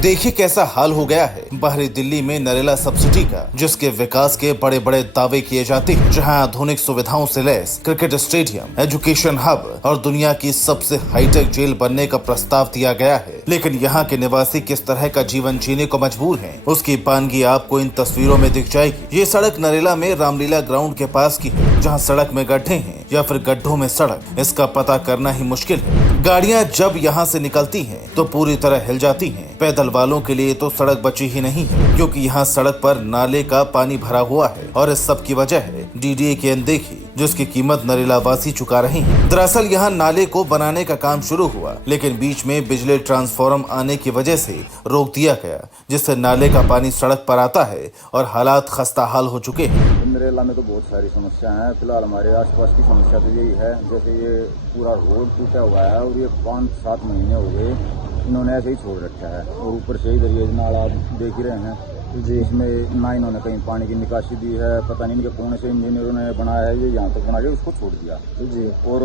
देखिए कैसा हाल हो गया है बाहरी दिल्ली में नरेला सब्सिडी का, जिसके विकास के बड़े बड़े दावे किए जाते हैं, जहां आधुनिक सुविधाओं से lace cricket stadium, education hub और दुनिया की सबसे हाईटेक जेल बनने का प्रस्ताव दिया गया है। लेकिन यहाँ के निवासी किस तरह का जीवन जीने को मजबूर हैं, उसकी बानगी आपको इन तस्वीरों में दिख जाएगी। ये सड़क नरेला में रामलीला ग्राउंड के पास की है, जहाँ सड़क में गड्ढे हैं या फिर गड्ढों में सड़क, इसका पता करना ही मुश्किल है। गाड़ियां जब यहाँ से निकलती हैं तो पूरी तरह हिल जाती हैं। पैदल वालों के लिए तो सड़क बची ही नहीं है, क्योंकि यहाँ सड़क पर नाले का पानी भरा हुआ है और इस सब की वजह है डीडीए की अनदेखी, जिसकी कीमत नरेला वासी चुका रहे हैं। दरअसल यहाँ नाले को बनाने का काम शुरू हुआ, लेकिन बीच में बिजली ट्रांसफार्मर आने की वजह से रोक दिया गया, जिससे नाले का पानी सड़क पर आता है और हालात खस्ताहाल हो चुके हैं। नरेला में तो बहुत सारी समस्या है। फिलहाल हमारे आसपास की समस्या तो यही है, जैसे ये पूरा रोड टूटा हुआ है और ये 5-7 महीने हो गए इन्होंने ऐसे ही छोड़ रखा है। और ऊपर से इधर ये नाला आप देख ही रहे हैं जी, इसमें ना इन्होंने कहीं पानी की निकासी दी है, पता नहीं कि कौन से इंजीनियरों ने बनाया है, ये यहाँ तक बना के उसको छोड़ दिया जी और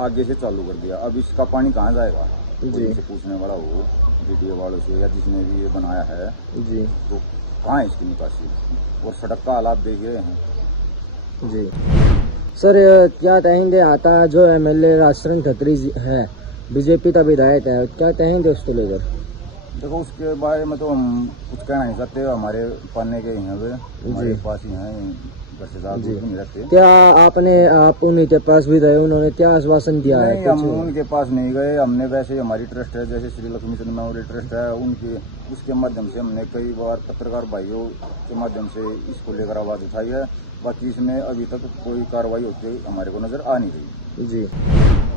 आगे से चालू कर दिया। अब इसका पानी कहाँ जाएगा जी, से पूछने वाला हो डीडीए वालों से या जिसने भी ये बनाया है जी, तो कहाँ है इसकी निकासी। और सड़क का हालात देख रहे हैं जी। सर क्या कहेंगे, आता जो एमएलए राजशरण खत्री है, बीजेपी का विधायक है, क्या कहेंगे उसको लेकर? देखो उसके बारे में तो हम कुछ कहना नहीं सकते, हमारे पढ़ने के ही हैं, वे हमारे पास ही हैं, घर से ज्यादा दूर नहीं रहते। क्या आप उन्हीं के पास भी गए, उन्होंने क्या आश्वासन दिया है? हम उनके पास नहीं गए, हमने वैसे ही हमारी ट्रस्ट है, जैसे श्री लक्ष्मी चंद मेमोरियल ट्रस्ट है, उनके उसके माध्यम से हमने कई बार पत्रकार भाइयों के माध्यम से इसको लेकर आवाज उठाई है। बाकी इसमें अभी तक कोई कार्रवाई होती हमारे को नजर आ नहीं रही जी।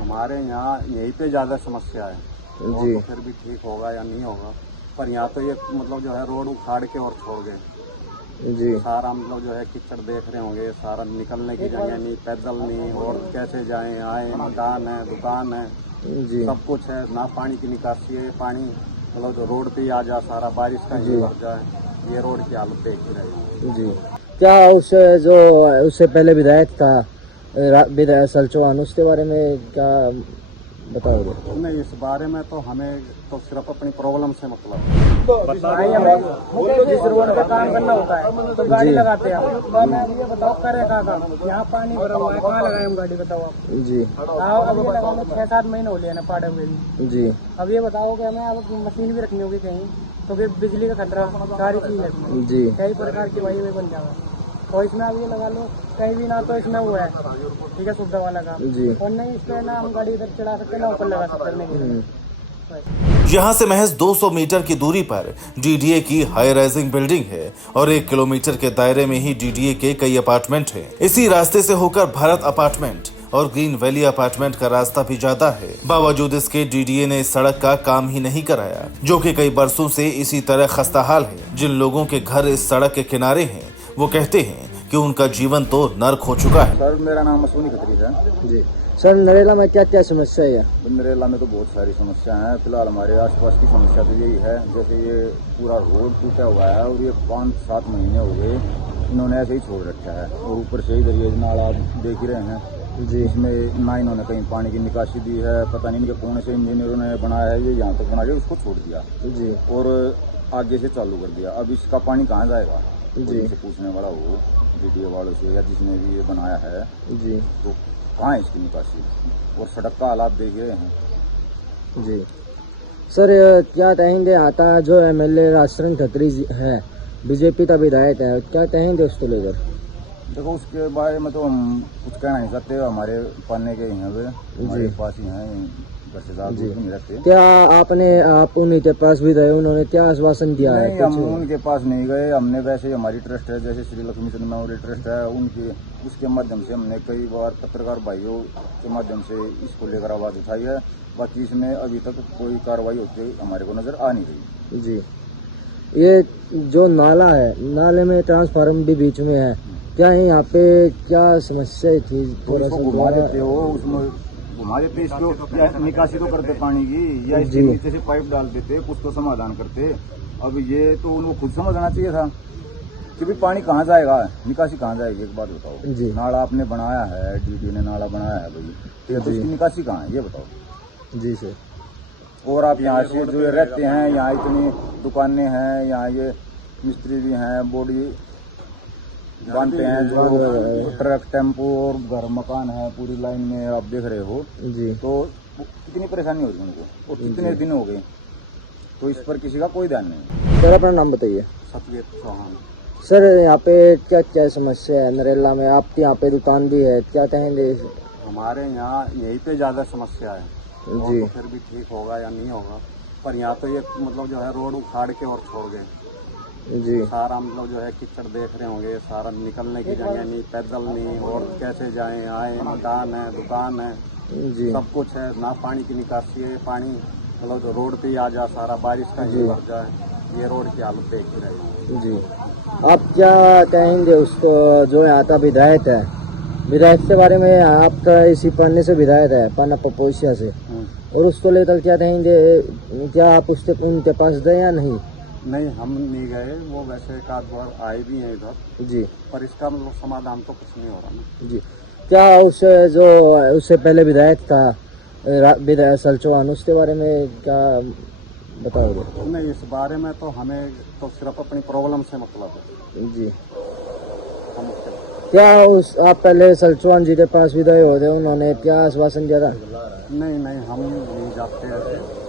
हमारे यहाँ यही पे ज्यादा समस्या है जी, तो फिर भी ठीक होगा या नहीं होगा, पर यहाँ तो ये मतलब जो है रोड उखाड़ के और छोड़ गए जी। सारा मतलब जो है कीचड़ देख रहे होंगे, सारा निकलने की जगह नहीं, पैदल नहीं, और कैसे जाएं आए, मकान है, दुकान है जी, सब कुछ है, ना पानी की निकासी है, पानी मतलब जो रोड पे आ जा सारा, बारिश का ही भर जाए, ये रोड की हालत देख ही रहे जी। क्या उससे पहले विधायक था विधायक सल चौहान, उसके बारे में क्या बताओगे? नहीं, इस बारे में तो हमें तो सिर्फ अपनी प्रॉब्लम से मतलब जिस रोड पे काम करना होता है तो गाड़ी लगाते हैं हम, तो मैं ये बताओ करे कहाँ काम, यहाँ पानी भरा हुआ है, कहाँ लगाए हम गाड़ी, बताओ आप जी। अब ये लगा लो 6-7 महीने हो लिया ना पाड़े हुए जी। अब ये बताओ कि हमें अब मशीन भी रखनी होगी कहीं, तो फिर बिजली का खतरा, सारी चीज है जी, कई प्रकार की वही में बन जाएगा। और इसमें अब ये लगा लो कहीं भी ना तो इसमें वो है, ठीक है, सुविधा वाला काम जी, और नहीं इस पे ना हम गाड़ी इधर चला सकते ना ऊपर लगा सकते। यहाँ से महज 200 मीटर की दूरी पर डीडीए की हाई राइजिंग बिल्डिंग है और 1 किलोमीटर के दायरे में ही डीडीए के कई अपार्टमेंट हैं। इसी रास्ते से होकर भारत अपार्टमेंट और ग्रीन वैली अपार्टमेंट का रास्ता भी जाता है। बावजूद इसके डीडीए ने इस सड़क का काम ही नहीं कराया, जो कि कई बरसों से इसी तरह खस्ताहाल है। जिन लोगों के घर इस सड़क के किनारे हैं, वो कहते हैं कि उनका जीवन तो नर्क हो चुका है। सर मेरा नाम अश्विनी खत्री है जी। सर नरेला में क्या क्या समस्या है? नरेला में तो बहुत सारी समस्या है। फिलहाल हमारे आसपास की समस्या तो यही है, जैसे ये पूरा रोड टूटा हुआ है और ये 5-7 महीने हो गए इन्होंने ऐसे ही छोड़ रखा है। और ऊपर से इधर ये नाला आप देख ही रहे हैं जी, इसमें ना इन्होंने कहीं पानी की निकासी दी है, पता नहीं कि कौन से इंजीनियरों ने बनाया है, ये यहाँ तक बना के उसको छोड़ दिया जी और आगे से चालू कर दिया। अब इसका पानी कहाँ जाएगा जी, से पूछने वाला हो डीडीए वालों से या जिसने भी ये बनाया है जी, तो कहाँ है इसकी निकासी। और सड़क का हालात देख रहे हैं जी। सर क्या कहेंगे, आता जो एमएलए राजशरण खत्री है, बीजेपी का विधायक है, क्या कहेंगे उसको लेकर? देखो उसके बारे में तो हम कुछ कहना नहीं सकते, हमारे पढ़ने के ही हैं, वे हमारे पास ही हैं, घर से ज्यादा दूर नहीं रहते। क्या आप उन्हीं के पास भी गए, उन्होंने क्या आश्वासन दिया है? हम उनके पास नहीं गए, हमने वैसे ही हमारी ट्रस्ट है, जैसे श्री लक्ष्मी चंद मेमोरियल ट्रस्ट है, उनके उसके माध्यम से हमने कई बार पत्रकार भाइयों के माध्यम से इसको लेकर आवाज उठाई है। बाकी इसमें अभी तक कोई कार्रवाई होती हमारे को नजर आ नहीं रही जी। ये जो नाला है, नाले में ट्रांसफार्मर भी बीच में है, क्या है यहाँ पे क्या समस्या थी? थोड़ा सा घुमा देते हो, उसमें घुमा देते, इसको निकासी तो करते पानी की, या इसके नीचे से पाइप डाल देते, कुछ तो समाधान करते। अब ये तो उनको खुद समझना चाहिए था कि भी पानी कहाँ जाएगा, निकासी कहाँ जाएगी, एक बात बताओ। जी। नाला आपने बनाया है, डीडी ने नाला बनाया है भाई, तो इसकी निकासी कहाँ है ये बताओ। जी सर। और आप यहाँ से जो रहते हैं, यहाँ इतनी दुकानें हैं, यहाँ ये मिस्त्री भी हैं, बॉडी बांधते हैं, जो ट्रक टेम्पो और घर मकान है पूरी लाइन में आप देख रहे हो जी। तो कितनी परेशानी हो रही है उनको, और कितने दिन हो गए, तो इस पर किसी का कोई ध्यान नहीं। सर अपना नाम बताइए। सतवीर चौहान। सर यहाँ पे क्या क्या समस्या है नरेला में? आपके यहाँ पे दुकान भी है, क्या कहेंगे? हमारे यहाँ यहीं पे ज़्यादा समस्या है। जी। तो फिर भी ठीक होगा या नहीं होगा, पर यहाँ तो ये मतलब जो है रोड उखाड़ के और छोड़ गए। जी। सारा मतलब जो है कीचड़ देख रहे होंगे, सारा निकलने की जगह नहीं, पैदल नहीं, और कैसे जाएं आए, मकान है, दुकान है, जी। सब कुछ है, ना पानी की निकासी है, पानी मतलब जो रोड पे ही आ जा, सारा बारिश का ही भर जाए, ये रोड की हालत देख ही रहे। जी। आप क्या कहेंगे उसको जो यहाँ का विधायक है, विधायक के बारे में? आपका इसी पन्ने से विधायक है, पन्ना पपोसिया से, और उसको लेकर क्या कहेंगे? क्या आप उनके पास गए या नहीं? नहीं, हम नहीं गए, वो वैसे एक आध बार आए भी हैं इधर जी, पर इसका मतलब समाधान तो कुछ नहीं हो रहा ना। जी। क्या उससे पहले विधायक था विधायक सलचौहान, उसके बारे में क्या बताओगे? नहीं, इस बारे में तो हमें तो सिर्फ अपनी प्रॉब्लम से मतलब है। जी। हम उसके क्या आप पहले सलचौहान जी के पास भी गए होते, उन्होंने क्या आश्वासन दिया था? नहीं, हम नहीं जाते ऐसे।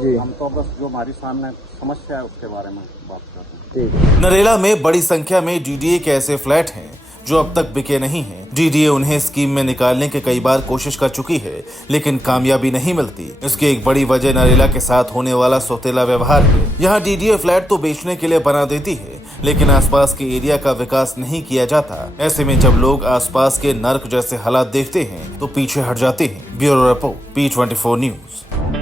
जी। हम तो बस जो हमारी सामने समस्या है उसके बारे में बात करते हैं। ठीक है। नरेला में बड़ी संख्या में डीडीए के ऐसे फ्लैट हैं जो अब तक बिके नहीं हैं। डीडीए उन्हें स्कीम में निकालने की कई बार कोशिश कर चुकी है, लेकिन कामयाबी नहीं मिलती। इसकी एक बड़ी वजह नरेला के साथ होने वाला सौतेला व्यवहार है। यहाँ डीडीए फ्लैट तो बेचने के लिए बना देती है, लेकिन आसपास के एरिया का विकास नहीं किया जाता। ऐसे में जब लोग आसपास के नर्क जैसे हालात देखते हैं तो पीछे हट जाते हैं। Bureau report, P24 news.